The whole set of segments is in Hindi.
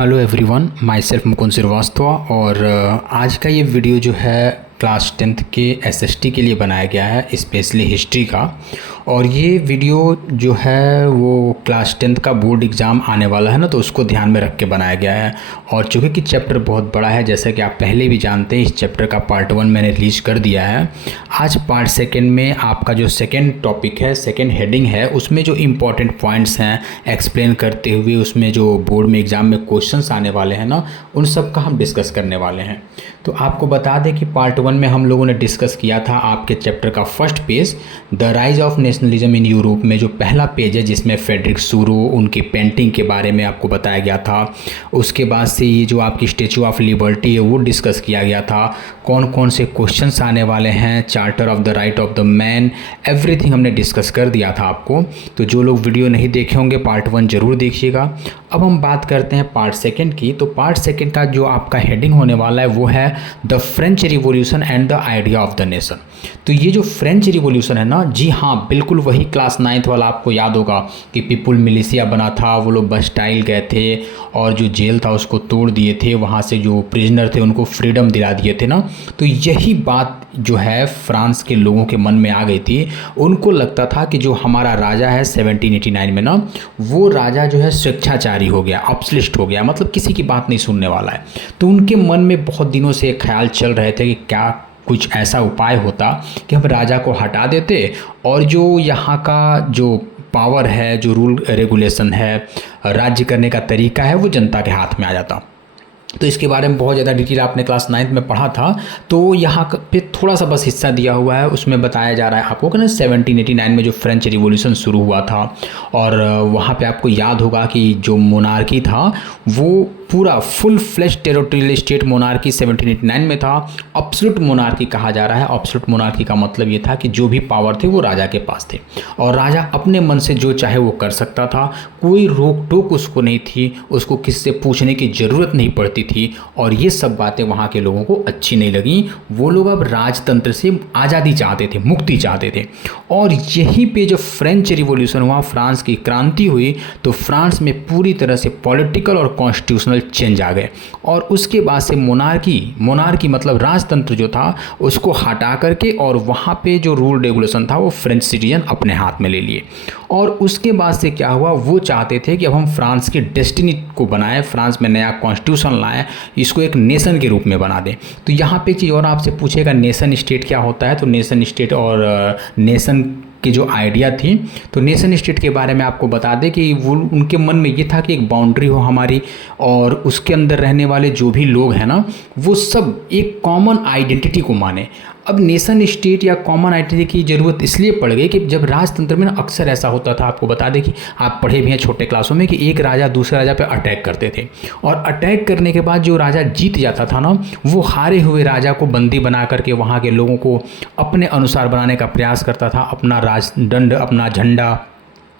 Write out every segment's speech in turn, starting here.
Hello everyone, myself Mukund Shrivastava. और आज का ये वीडियो जो है क्लास 10th के एसएसटी के लिए बनाया गया है, स्पेशली हिस्ट्री का। और ये वीडियो जो है वो क्लास 10th का बोर्ड एग्ज़ाम आने वाला है ना, तो उसको ध्यान में रख के बनाया गया है। और चूँकि कि चैप्टर बहुत बड़ा है, जैसा कि आप पहले भी जानते हैं, इस चैप्टर का पार्ट 1 मैंने रिलीज कर दिया है। आज पार्ट 2 में आपका जो सेकेंड टॉपिक है, सेकेंड हेडिंग है, उसमें जो इम्पॉर्टेंट पॉइंट्स हैं एक्सप्लेन करते हुए, उसमें जो बोर्ड में एग्ज़ाम में क्वेश्चंस आने वाले हैं ना, उन सब का हम डिस्कस करने वाले हैं। तो आपको बता दें कि पार्ट 1 में हम लोगों ने डिस्कस किया था आपके चैप्टर का first page, the rise of nationalism in Europe में जो पहला पेज है, जिसमें फ्रेडरिक सूरो, उनकी पेंटिंग के बारे में आपको बताया गया था। उसके बाद से ये जो आपकी स्टैचू ऑफ लिबर्टी है वो डिस्कस किया गया था, कौन कौन से क्वेश्चंस आने वाले हैं, charter of the right of the man, everything हमने डिस्कस कर दिया था आपको। तो जो लोग वीडियो नहीं देखे होंगे पार्ट 1 ज़रूर देखिएगा। अब हम बात करते हैं पार्ट 2 की। तो पार्ट 2 का जो आपका हेडिंग होने वाला है वो है the French revolution and the idea of the nation. तो ये जो फ्रेंच रिवॉल्यूशन है ना, जी हाँ, बिल्कुल वही क्लास 9th वाला आपको याद होगा कि पीपुल मिलिशिया बना था, वो लोग बस्टाइल गए थे और जो जेल था उसको तोड़ दिए थे, वहाँ से जो प्रिजनर थे उनको फ्रीडम दिला दिए थे ना। तो यही बात जो है फ्रांस के लोगों के मन में आ गई थी। उनको लगता था कि जो हमारा राजा है 1789 में ना, वो राजा जो है स्वेच्छाचारी हो गया, अपलिस्ट हो गया, मतलब किसी की बात नहीं सुनने वाला है। तो उनके मन में बहुत दिनों से ख्याल चल रहे थे कि क्या कुछ ऐसा उपाय होता कि हम राजा को हटा देते और जो यहाँ का जो पावर है, जो रूल रेगुलेशन है, राज्य करने का तरीका है, वो जनता के हाथ में आ जाता। तो इसके बारे में बहुत ज़्यादा डिटेल आपने क्लास 9th में पढ़ा था। तो यहाँ पे थोड़ा सा बस हिस्सा दिया हुआ है, उसमें बताया जा रहा है आपको कि ना 1789 में जो फ्रेंच रिवॉल्यूशन शुरू हुआ था, और वहाँ पे आपको याद होगा कि जो मोनार्की था वो पूरा full flesh territorial state monarchy 1789 में था। एब्सोल्यूट मोनार्की कहा जा रहा है। एब्सोल्यूट मोनार्की का मतलब ये था कि जो भी पावर थे वो राजा के पास थे और राजा अपने मन से जो चाहे वो कर सकता था, कोई रोक टोक उसको नहीं थी, उसको किसी से पूछने की ज़रूरत नहीं पड़ती थी। और ये सब बातें वहाँ के लोगों को अच्छी नहीं लगी। वो लोग अब राजतंत्र से आज़ादी चाहते थे, मुक्ति चाहते थे। और यहीं पे जो फ्रेंच रिवॉल्यूशन हुआ, फ्रांस की क्रांति हुई, तो फ्रांस में पूरी तरह से पॉलिटिकल और कॉन्स्टिट्यूशनल चेंज आ गए। और उसके बाद से मोनार्की मतलब राजतंत्र जो था उसको हटा करके और वहाँ पे जो रूल रेगुलेशन था वो फ्रेंच सिटीजन अपने हाथ में ले लिए। और उसके बाद से क्या हुआ, वो चाहते थे कि अब हम फ्रांस की डेस्टिनी को बनाएं, फ्रांस में नया कॉन्स्टिट्यूशन लाएं, इसको एक नेशन के रूप में बना दें। तो यहाँ पे एक चीज़ और आपसे पूछेगा, नेशन स्टेट क्या होता है? तो नेशन स्टेट और नेशन की जो आइडिया थी, तो नेशन स्टेट के बारे में आपको बता दें कि वो उनके मन में ये था कि एक बाउंड्री हो हमारी, और उसके अंदर रहने वाले जो भी लोग हैं ना, वो सब एक कॉमन आइडेंटिटी को माने। अब नेशन स्टेट या कॉमन आइडेंटिटी की ज़रूरत इसलिए पड़ गई कि जब राजतंत्र में ना अक्सर ऐसा होता था, आपको बता दें कि आप पढ़े भी हैं छोटे क्लासों में, कि एक राजा दूसरे राजा पे अटैक करते थे, और अटैक करने के बाद जो राजा जीत जाता था ना, वो हारे हुए राजा को बंदी बना करके वहाँ के लोगों को अपने अनुसार बनाने का प्रयास करता था। अपना राजदंड, अपना झंडा,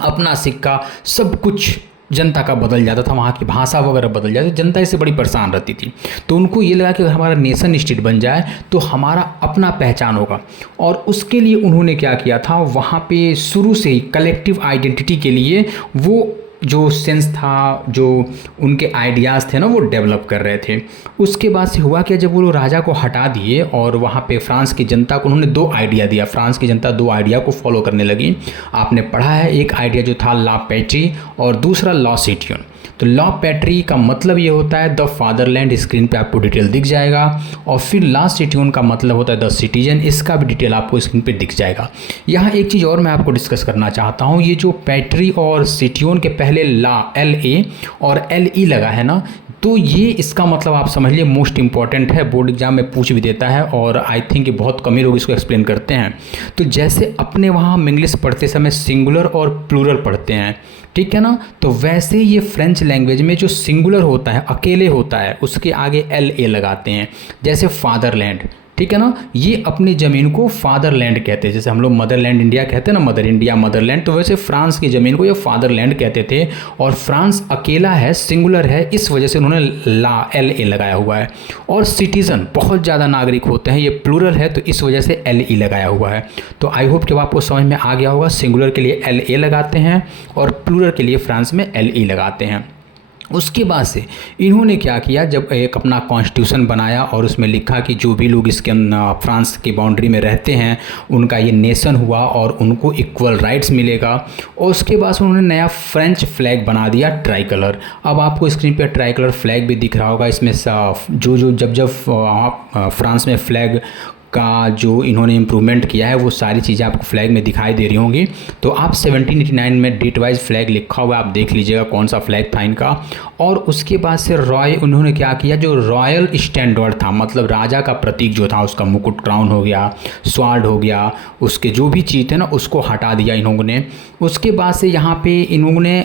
अपना सिक्का, सब कुछ जनता का बदल जाता था, वहाँ की भाषा वगैरह बदल जाती, जनता इससे बड़ी परेशान रहती थी। तो उनको ये लगा कि अगर हमारा नेशन स्टेट बन जाए तो हमारा अपना पहचान होगा। और उसके लिए उन्होंने क्या किया था, वहाँ पे शुरू से ही कलेक्टिव आइडेंटिटी के लिए वो जो सेंस था, जो उनके आइडियाज़ थे ना, वो डेवलप कर रहे थे। उसके बाद से हुआ क्या, जब वो राजा को हटा दिए और वहाँ पे फ्रांस की जनता को उन्होंने 2 आइडिया दिया। फ्रांस की जनता 2 आइडिया को फॉलो करने लगी। आपने पढ़ा है, एक आइडिया जो था लॉ पैट्री और दूसरा लॉ सिटियन। तो लॉ पैट्री का मतलब ये होता है द फादरलैंड, स्क्रीन पे आपको डिटेल दिख जाएगा। और फिर लॉ सिटियन का मतलब होता है द सिटीजन, इसका भी डिटेल आपको स्क्रीन पे दिख जाएगा। यहाँ एक चीज़ और मैं आपको डिस्कस करना चाहता हूँ, ये जो पैट्री और सिटियन के पहले लॉ LA और LE लगा है ना, तो ये इसका मतलब आप समझ लिए मोस्ट इंपॉर्टेंट है, बोर्ड एग्जाम में पूछ भी देता है, और आई थिंक ये बहुत कम ही लोग इसको एक्सप्लेन करते हैं। तो जैसे अपने वहाँ हम इंग्लिश पढ़ते समय सिंगुलर और प्लूरल पढ़ते हैं, ठीक है ना, तो वैसे ये फ्रेंच लैंग्वेज में जो सिंगुलर होता है, अकेले होता है, उसके आगे LA लगाते हैं। जैसे फादरलैंड, ठीक है ना, ये अपनी ज़मीन को फादरलैंड कहते हैं। जैसे हम लोग मदरलैंड इंडिया कहते हैं ना, मदर इंडिया, मदरलैंड, तो वैसे फ्रांस की ज़मीन को ये फादरलैंड कहते थे। और फ्रांस अकेला है, सिंगुलर है, इस वजह से उन्होंने LA लगाया हुआ है। और सिटीज़न बहुत ज़्यादा नागरिक होते हैं, ये प्लूरल है, तो इस वजह से LE लगाया हुआ है। तो आई होप कि आपको समझ में आ गया होगा, सिंगुलर के लिए LA लगाते हैं और प्लूरल के लिए फ्रांस में LE लगाते हैं। उसके बाद से इन्होंने क्या किया, जब एक अपना कॉन्स्टिट्यूशन बनाया और उसमें लिखा कि जो भी लोग इसके फ्रांस की बाउंड्री में रहते हैं उनका ये नेशन हुआ और उनको इक्वल राइट्स मिलेगा। और उसके बाद से उन्होंने नया फ्रेंच फ्लैग बना दिया, ट्राई कलर। अब आपको स्क्रीन पे ट्राई कलर फ्लैग भी दिख रहा होगा। इसमें जब फ्रांस में फ्लैग का जो इन्होंने इम्प्रूवमेंट किया है वो सारी चीज़ें आपको फ्लैग में दिखाई दे रही होंगी। तो आप 1789 में डेट वाइज फ्लैग लिखा हुआ है, आप देख लीजिएगा कौन सा फ्लैग था इनका। और उसके बाद से उन्होंने क्या किया, जो रॉयल स्टैंडर्ड था, मतलब राजा का प्रतीक जो था, उसका मुकुट, क्राउन हो गया, स्वार्ड हो गया, उसके जो भी चीज़ थे ना उसको हटा दिया इन्होंने। उसके बाद से यहाँ पे इन्होंने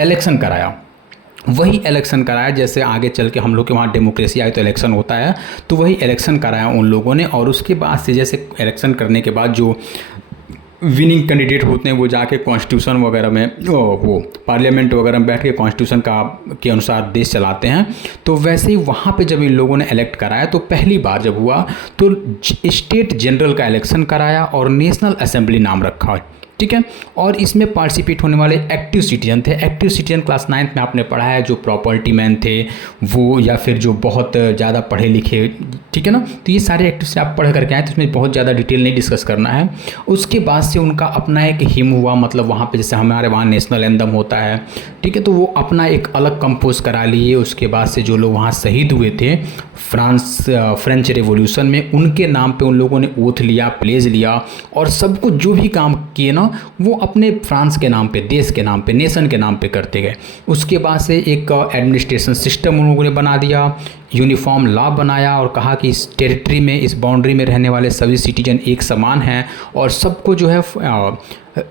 इलेक्शन कराया, वही इलेक्शन कराया जैसे आगे चल के हम लोग के वहाँ डेमोक्रेसी आई तो इलेक्शन होता है, तो वही इलेक्शन कराया उन लोगों ने। और उसके बाद से जैसे इलेक्शन करने के बाद जो विनिंग कैंडिडेट होते हैं वो जाके कॉन्स्टिट्यूशन वगैरह में वो पार्लियामेंट वगैरह में बैठ के कॉन्स्टिट्यूशन के अनुसार देश चलाते हैं। तो वैसे ही वहाँ पे जब इन लोगों ने इलेक्ट कराया तो पहली बार जब हुआ तो स्टेट जनरल का इलेक्शन कराया और नेशनल असेंबली नाम रखा, ठीक है। और इसमें पार्टिसिपेट होने वाले एक्टिव सिटीजन थे। एक्टिव सिटीजन क्लास 9th में आपने पढ़ा है, जो प्रॉपर्टी मैन थे वो, या फिर जो बहुत ज़्यादा पढ़े लिखे, ठीक है ना। तो ये सारे एक्टिव से आप पढ़ करके आए, तो इसमें बहुत ज़्यादा डिटेल नहीं डिस्कस करना है। उसके बाद से उनका अपना एक हिम हुआ, मतलब वहाँ पे जैसे हमारे वहाँ नेशनल एंथम होता है, ठीक है, तो वो अपना एक अलग कंपोज करा लिए। उसके बाद से जो लोग वहाँ शहीद हुए थे फ्रेंच रेवोल्यूशन में, उनके नाम पे उन लोगों ने ओथ लिया, प्लेज लिया, और सब कुछ जो भी काम किए ना वो अपने फ्रांस के नाम पे, देश के नाम पे, नेशन के नाम पे करते गए। उसके बाद से एक एडमिनिस्ट्रेशन सिस्टम उन लोगों ने बना दिया, यूनिफॉर्म लॉ बनाया और कहा कि इस टेरिटरी में, इस बाउंड्री में रहने वाले सभी सिटीजन एक समान हैं और सबको जो है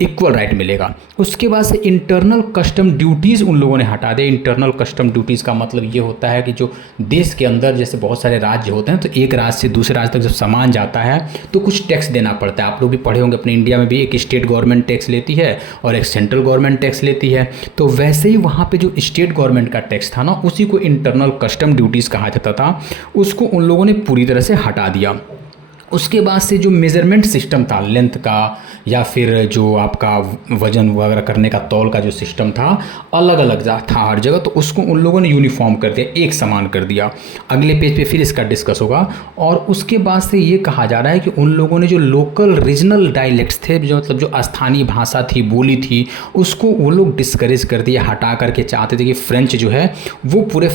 इक्वल राइट मिलेगा। उसके बाद से इंटरनल कस्टम ड्यूटीज़ उन लोगों ने हटा दिया। इंटरनल कस्टम ड्यूटीज़ का मतलब ये होता है कि जो देश के अंदर जैसे बहुत सारे राज्य होते हैं, तो एक राज्य से दूसरे राज्य तक जब सामान जाता है तो कुछ टैक्स देना पड़ता है। आप लोग भी पढ़े होंगे, अपने इंडिया में भी एक स्टेट गवर्नमेंट टैक्स लेती है और एक सेंट्रल गवर्नमेंट टैक्स लेती है। तो वैसे ही वहाँ पर जो स्टेट गवर्नमेंट का टैक्स था ना, उसी को इंटरनल कस्टम ड्यूटीज़ कहा जाता था, उसको उन लोगों ने पूरी तरह से हटा दिया। उसके बाद से जो मेज़रमेंट सिस्टम था लेंथ का, या फिर जो आपका वज़न वगैरह करने का, तौल का जो सिस्टम था, अलग अलग था हर जगह, तो उसको उन लोगों ने यूनिफॉर्म कर दिया, एक समान कर दिया। अगले पेज पे फिर इसका डिस्कस होगा। और उसके बाद से ये कहा जा रहा है कि उन लोगों ने जो लोकल रीजनल डायलेक्ट्स थे, जो मतलब जो स्थानीय भाषा थी, बोली थी, उसको वो लोग डिस्करेज कर दिया, हटा करके चाहते थे कि फ्रेंच जो है वो पूरे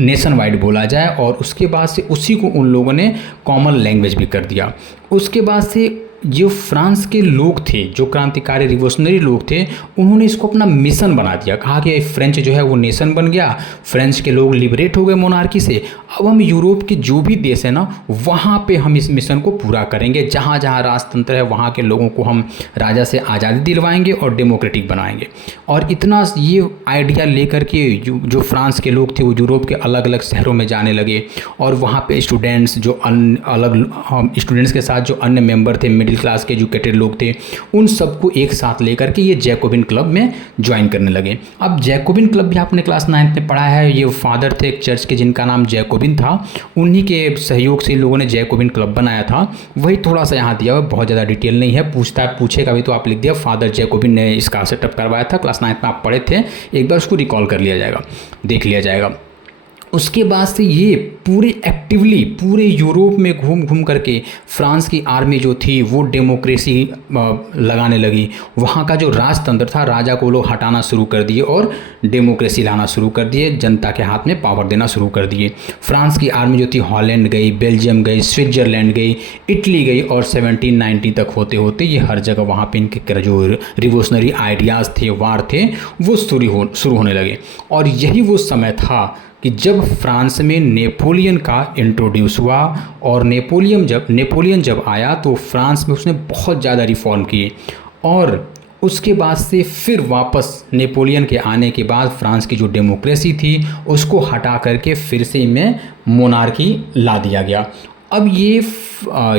नेशन वाइड बोला जाए। और उसके बाद से उसी को उन लोगों ने कॉमन लैंग्वेज भी कर दिया। उसके बाद से जो फ्रांस के लोग थे, जो क्रांतिकारी रिवोल्यूशनरी लोग थे, उन्होंने इसको अपना मिशन बना दिया। कहा कि फ्रेंच जो है वो नेशन बन गया, फ्रेंच के लोग लिबरेट हो गए मोनार्की से, अब हम यूरोप के जो भी देश है ना वहाँ पे हम इस मिशन को पूरा करेंगे। जहाँ जहाँ राजतंत्र है वहाँ के लोगों को हम राजा से आज़ादी दिलवाएंगे और डेमोक्रेटिक बनाएंगे। और इतना ये आइडिया लेकर के जो फ्रांस के लोग थे वो यूरोप के अलग अलग शहरों में जाने लगे। और वहाँ पे स्टूडेंट्स, जो अलग स्टूडेंट्स के साथ जो अन्य मेंबर थे, मिडिल क्लास के एजुकेटेड लोग थे, उन सबको एक साथ लेकर के ये जैकोबिन क्लब में ज्वाइन करने लगे। अब जैकोबिन क्लब भी आपने क्लास 9th में पढ़ा है। ये फादर थे एक चर्च के जिनका नाम जैकोबिन था, उन्हीं के सहयोग से इन लोगों ने जैकोबिन क्लब बनाया था। वही थोड़ा सा यहाँ दिया हुआ, बहुत ज़्यादा डिटेल नहीं है, पूछेगा भी तो आप लिख दिया फादर जैकोबिन ने इसका सेटअप करवाया था। क्लास 9th में आप पढ़े थे, एक बार उसको रिकॉल कर लिया जाएगा, देख लिया जाएगा। उसके बाद से ये पूरे एक्टिवली पूरे यूरोप में घूम घूम करके फ्रांस की आर्मी जो थी वो डेमोक्रेसी लगाने लगी। वहाँ का जो राजतंत्र था, राजा को लोग हटाना शुरू कर दिए और डेमोक्रेसी लाना शुरू कर दिए, जनता के हाथ में पावर देना शुरू कर दिए। फ्रांस की आर्मी जो थी हॉलैंड गई, बेल्जियम गई, स्विट्ज़रलैंड गई, इटली गई, और 1790 तक होते होते ये हर जगह वहाँ पे इनके जो रिवोल्यूशनरी आइडियाज़ थे, वार थे, वो शुरू होने लगे। और यही वो समय था कि जब फ्रांस में नेपोलियन का इंट्रोड्यूस हुआ। और नेपोलियन जब आया तो फ्रांस में उसने बहुत ज़्यादा रिफॉर्म किए। और उसके बाद से फिर वापस नेपोलियन के आने के बाद फ्रांस की जो डेमोक्रेसी थी उसको हटा करके फिर से इनमें मोनार्की ला दिया गया। अब ये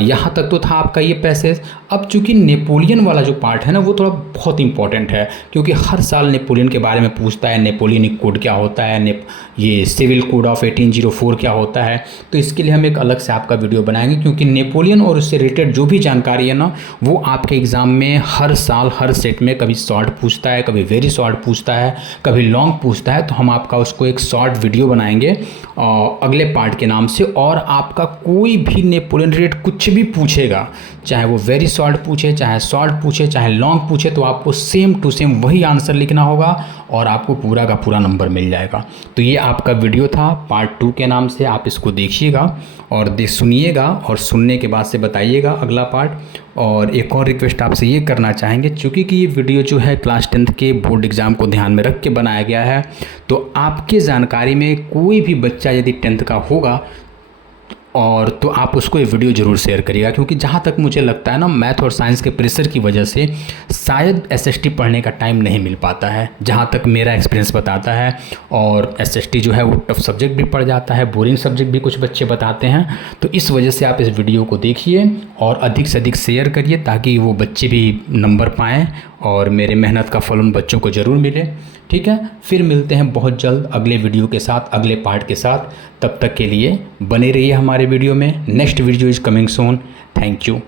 यहाँ तक तो था आपका ये पैसेज। अब चूंकि नेपोलियन वाला जो पार्ट है ना वो थोड़ा बहुत इंपॉर्टेंट है, क्योंकि हर साल नेपोलियन के बारे में पूछता है, नेपोलियनिक कोड क्या होता है, ये सिविल कोड ऑफ 1804 क्या होता है। तो इसके लिए हम एक अलग से आपका वीडियो बनाएंगे, क्योंकि नेपोलियन और उससे रिलेटेड जो भी जानकारी है ना वो आपके एग्ज़ाम में हर साल हर सेट में कभी शॉर्ट पूछता है, कभी वेरी शॉर्ट पूछता है, कभी लॉन्ग पूछता है। तो हम आपका उसको एक शॉर्ट वीडियो बनाएंगे अगले पार्ट के नाम से। और आपका कोई भी नेपोलियन रिलेटेड कुछ भी पूछेगा, चाहे वो वेरी शॉर्ट पूछे, चाहे शॉर्ट पूछे, चाहे लॉन्ग पूछे, तो आपको सेम टू सेम वही आंसर लिखना होगा और आपको पूरा का पूरा नंबर मिल जाएगा। तो ये आपका वीडियो था पार्ट 2 के नाम से, आप इसको देखिएगा और सुनिएगा और सुनने के बाद से बताइएगा अगला पार्ट। और एक और रिक्वेस्ट आपसे ये करना चाहेंगे, चूँकि कि ये वीडियो जो है क्लास 10th के बोर्ड एग्ज़ाम को ध्यान में रख के बनाया गया है, तो आपके जानकारी में कोई भी बच्चा यदि 10th का होगा और तो आप उसको ये वीडियो ज़रूर शेयर करिएगा, क्योंकि जहाँ तक मुझे लगता है ना मैथ और साइंस के प्रेशर की वजह से शायद एसएसटी पढ़ने का टाइम नहीं मिल पाता है, जहाँ तक मेरा एक्सपीरियंस बताता है। और एसएसटी जो है वो टफ सब्जेक्ट भी पड़ जाता है, बोरिंग सब्जेक्ट भी कुछ बच्चे बताते हैं। तो इस वजह से आप इस वीडियो को देखिए और अधिक से अधिक शेयर करिए, ताकि वो बच्चे भी नंबर पाएँ और मेरे मेहनत का फल उन बच्चों को ज़रूर मिले। ठीक है, फिर मिलते हैं बहुत जल्द अगले वीडियो के साथ, अगले पार्ट के साथ। तब तक के लिए बने रहिए हमारे वीडियो में। Next video is coming soon. Thank you.